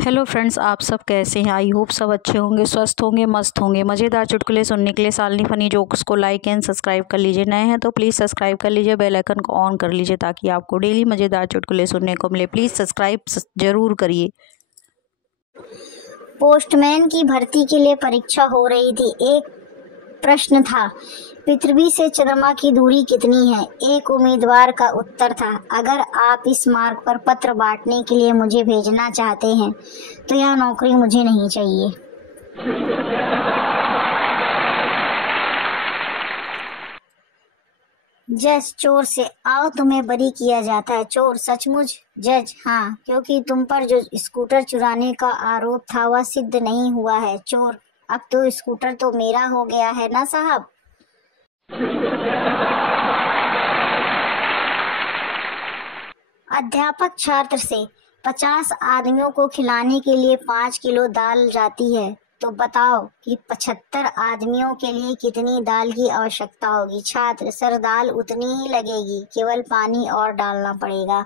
Hello friends, आप सब कैसे हैं। आई होप सब अच्छे होंगे, स्वस्थ होंगे, मस्त होंगे। मज़ेदार चुटकुले सुनने के लिए शालिनी फनी जोक्स को लाइक एंड सब्सक्राइब कर लीजिए। नए हैं तो प्लीज़ सब्सक्राइब कर लीजिए, बेल आइकन को ऑन कर लीजिए ताकि आपको डेली मज़ेदार चुटकुले सुनने को मिले। प्लीज़ सब्सक्राइब ज़रूर करिए। पोस्टमैन की भर्ती के लिए परीक्षा हो रही थी। एक प्रश्न था, पृथ्वी से चंद्रमा की दूरी कितनी है। एक उम्मीदवार का उत्तर था, अगर आप इस मार्ग पर पत्र बांटने के लिए मुझे भेजना चाहते हैं तो यह नौकरी मुझे नहीं चाहिए। जज चोर से, आओ तुम्हें बरी किया जाता है। चोर, सचमुच? जज, हाँ, क्योंकि तुम पर जो स्कूटर चुराने का आरोप था वह सिद्ध नहीं हुआ है। चोर, अब तो स्कूटर तो मेरा हो गया है ना साहब। अध्यापक छात्र से, 50 आदमियों को खिलाने के लिए 5 किलो दाल जाती है, तो बताओ कि 75 आदमियों के लिए कितनी दाल की आवश्यकता होगी। छात्र, सर दाल उतनी ही लगेगी, केवल पानी और डालना पड़ेगा।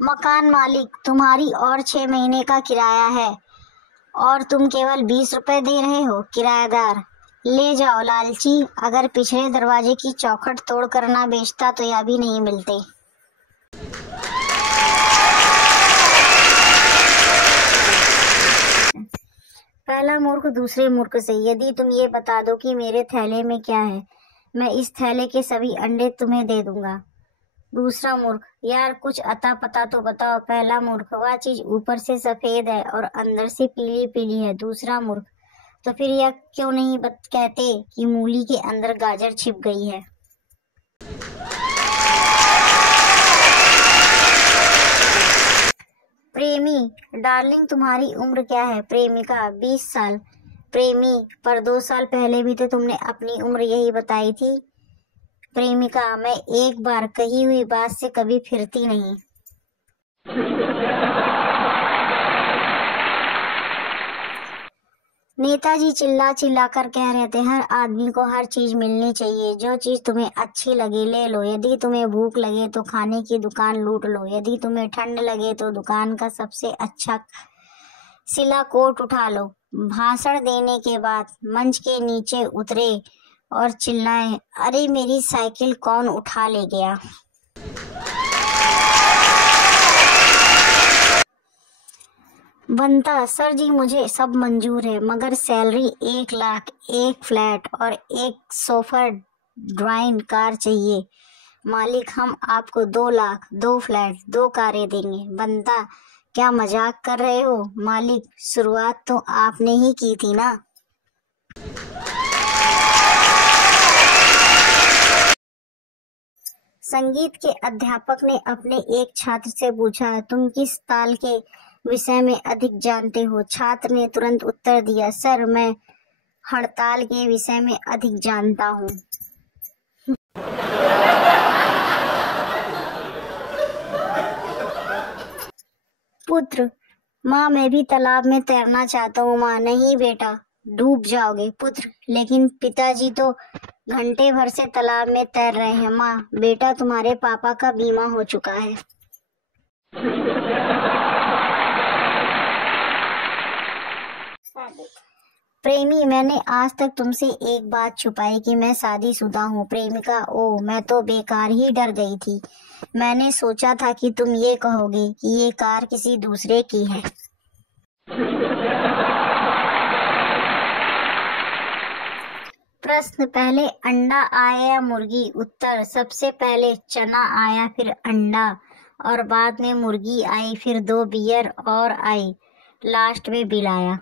मकान मालिक, तुम्हारी और 6 महीने का किराया है और तुम केवल 20 रुपए दे रहे हो। किराएदार, ले जाओ लालची, अगर पिछले दरवाजे की चौखट तोड़कर ना बेचता तो यह भी नहीं मिलते। पहला मूर्ख दूसरे मूर्ख से, यदि तुम ये बता दो कि मेरे थैले में क्या है, मैं इस थैले के सभी अंडे तुम्हें दे दूंगा। दूसरा मूर्ख, यार कुछ अता पता तो बताओ। पहला मूर्ख, वह चीज ऊपर से सफेद है और अंदर से पीली पीली है। दूसरा मूर्ख, तो फिर यह क्यों नहीं कहते कि मूली के अंदर गाजर छिप गई है। प्रेमी, डार्लिंग तुम्हारी उम्र क्या है। प्रेमिका, 20 साल। प्रेमी, पर 2 साल पहले भी तो तुमने अपनी उम्र यही बताई थी। प्रेमिका, मैं एक बार कही हुई बात से कभी फिरती नहीं। नेताजी चिल्ला चिल्ला कर कह रहे थे, हर आदमी को हर चीज मिलनी चाहिए। जो चीज तुम्हें अच्छी लगे ले लो। यदि तुम्हें भूख लगे तो खाने की दुकान लूट लो। यदि तुम्हें ठंड लगे तो दुकान का सबसे अच्छा सिला कोट उठा लो। भाषण देने के बाद मंच के नीचे उतरे और चिल्लाए, अरे मेरी साइकिल कौन उठा ले गया। बनता, सर जी मुझे सब मंजूर है, मगर सैलरी 1 लाख, 1 फ्लैट और 1 सोफा ड्राइव कार चाहिए। मालिक, हम आपको 2 लाख, 2 फ्लैट, 2 कारें देंगे। बनता, क्या मजाक कर रहे हो। मालिक, शुरुआत तो आपने ही की थी ना। संगीत के अध्यापक ने अपने एक छात्र से पूछा, तुम किस ताल के विषय में अधिक जानते हो। छात्र ने तुरंत उत्तर दिया, सर मैं हड़ताल के विषय में अधिक जानता हूँ। पुत्र, माँ मैं भी तालाब में तैरना चाहता हूँ। माँ, नहीं बेटा, डूब जाओगे। पुत्र, लेकिन पिताजी तो घंटे भर से तालाब में तैर रहे हैं। माँ, बेटा तुम्हारे पापा का बीमा हो चुका है। प्रेमी, मैंने आज तक तुमसे एक बात छुपाई कि मैं शादीशुदा हूँ। प्रेमिका, ओह, मैं तो बेकार ही डर गई थी। मैंने सोचा था कि तुम ये कहोगे कि ये कार किसी दूसरे की है। प्रश्न, पहले अंडा आया या मुर्गी। उत्तर, सबसे पहले चना आया, फिर अंडा, और बाद में मुर्गी आई, फिर 2 बियर और आई, लास्ट में बिल आया।